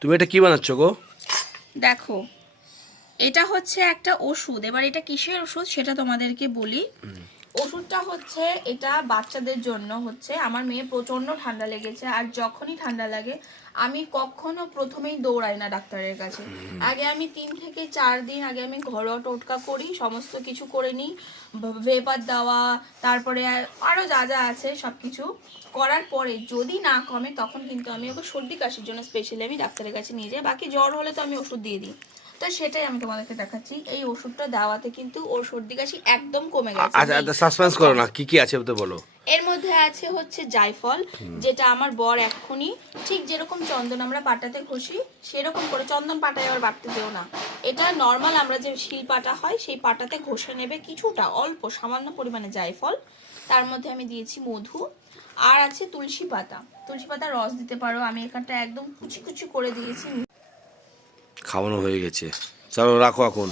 তুমি এটা কি বানাচ্ছ গো? দেখো, এটা হচ্ছে একটা ওষুধ। এবার এটা কিসের ওষুধ সেটা তোমাদেরকে বলি। ওষুধটা হচ্ছে, এটা বাচ্চাদের জন্য হচ্ছে। আমার মেয়ে প্রচন্ড ঠান্ডা লেগেছে, আর যখনই ঠান্ডা লাগে আমি কখনো প্রথমেই দৌড়াই না ডাক্তারের কাছে। আগে আমি 3 থেকে 4 দিন আগে আমি ঘরোয়া টোটকা করি, সমস্ত কিছু করে নিই, ভেপার দেওয়া, তারপরে আরও যা যা আছে সব কিছু করার পরে যদি না কমে তখন কিন্তু আমি ওকে সর্দি কাশির জন্য স্পেশালি আমি ডাক্তারের কাছে নিয়ে যাই। বাকি জ্বর হলে তো আমি ওষুধ দিয়ে দিই। তো সেটাই আমি তোমাদেরকে দেখাচ্ছি। এই ওষুধটা দেওয়াতে কিন্তু ওর সর্দি কাশি একদম কমে গেছে। আচ্ছা সাসপেন্স করো না, কি কি আছে তো বলো। এর মধ্যে আছে হচ্ছে জায়ফল, যেটা আমার বর এক্ষুনি ঠিক যেরকম চন্দন আমরা পাটাতে ঘষি সেরকম করে, চন্দন পাটায় আবার বাটতে যেও না, এটা নর্মাল আমরা যে শিল পাটা হয় সেই পাটাতে ঘষে নেবে কিছুটা, অল্প সামান্য পরিমাণে জায়ফল। তার মধ্যে আমি দিয়েছি মধু, আর আছে তুলসী পাতা। তুলসী পাতার রস দিতে পারো, আমি এখানটা একদম কুচি কুচি করে দিয়েছি। খাওয়ানো হয়ে গেছে, চলো রাখো এখন।